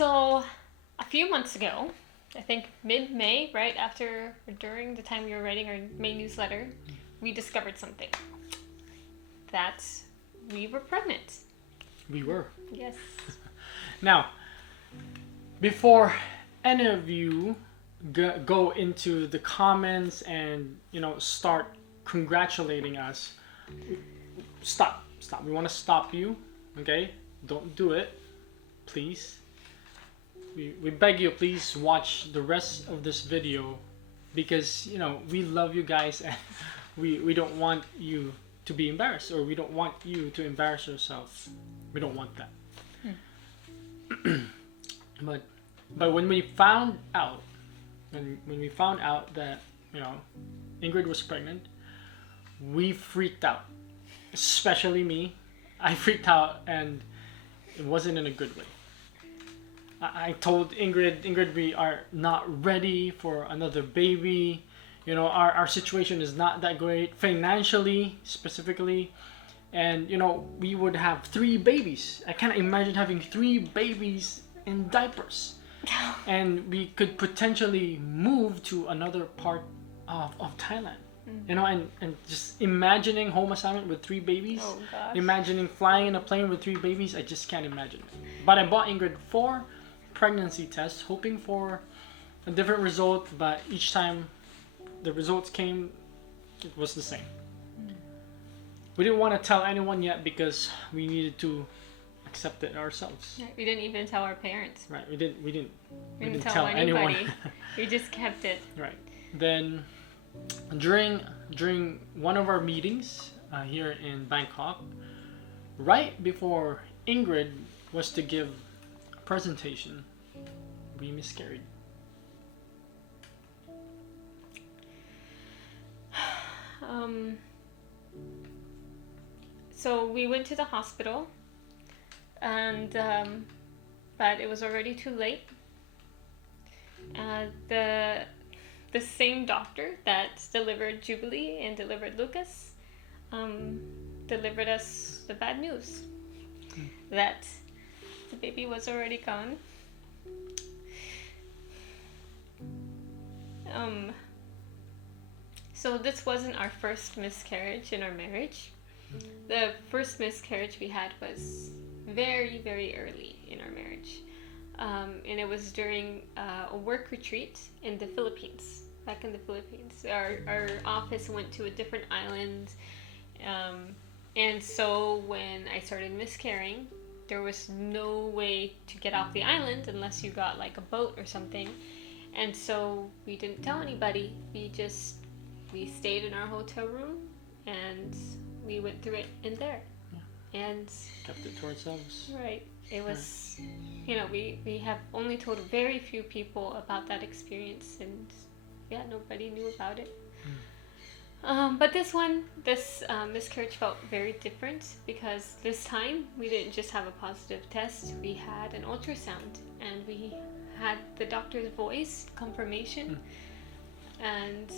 So a few months ago, I think mid-May, right after or during the time we were writing our May newsletter, we discovered something. That we were pregnant. We were. Yes. Now, before any of you go into the comments and start congratulating us, stop. We want to stop you. Okay, don't do it, please. We beg you, please watch the rest of this video, because we love you guys, and we don't want you to be embarrassed, or we don't want you to embarrass yourself. We don't want that. But when we found out that Ingrid was pregnant, we freaked out. Especially me. I freaked out, and it wasn't in a good way. I told Ingrid, we are not ready for another baby. Our situation is not that great financially, specifically, and we would have 3 babies. I can't imagine having 3 babies in diapers. And we could potentially move to another part of Thailand. And just imagining home assignment with 3 babies. Oh gosh. Imagining flying in a plane with 3 babies, I just can't imagine it. But I bought Ingrid 4 pregnancy tests, hoping for a different result, but each time the results came, it was the same. We didn't want to tell anyone yet because we needed to accept it ourselves. Right, we didn't even tell our parents. Right, we didn't tell anyone. anybody. We just kept it. Right. Then during one of our meetings here in Bangkok, right before Ingrid was to give a presentation, we miscarried. So we went to the hospital, and but it was already too late. The same doctor that delivered Jubilee and delivered Lucas delivered us the bad news that the baby was already gone. So this wasn't our first miscarriage in our marriage. The first miscarriage we had was very, very early in our marriage. And it was during a work retreat in the Philippines, back in the Philippines. Our office went to a different island. And so when I started miscarrying, there was no way to get off the island unless you got like a boat or something. And so we didn't tell anybody. We stayed in our hotel room, and we went through it in there. Yeah. And kept it to ourselves. Right. It was, we have only told very few people about that experience, and yeah, nobody knew about it. But this miscarriage felt very different, because this time we didn't just have a positive test, we had an ultrasound, and we had the doctor's voice confirmation, and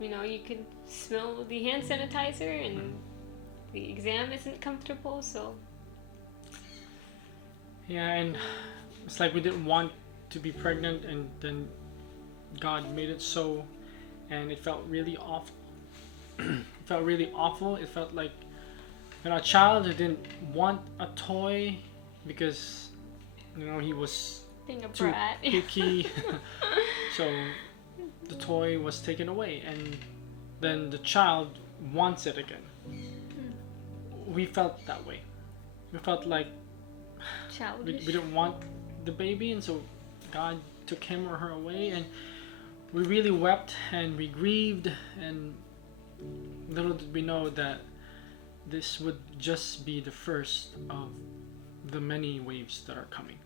you could smell the hand sanitizer, and the exam isn't comfortable, so yeah. And it's like we didn't want to be pregnant, and then God made it so, and it felt really awful. It felt really awful. It felt like a child who didn't want a toy because he was being a too brat. picky. So the toy was taken away, and then the child wants it again. We felt that way. We felt like we didn't want the baby, and so God took him or her away, and we really wept and we grieved, and little did we know that this would just be the first of the many waves that are coming.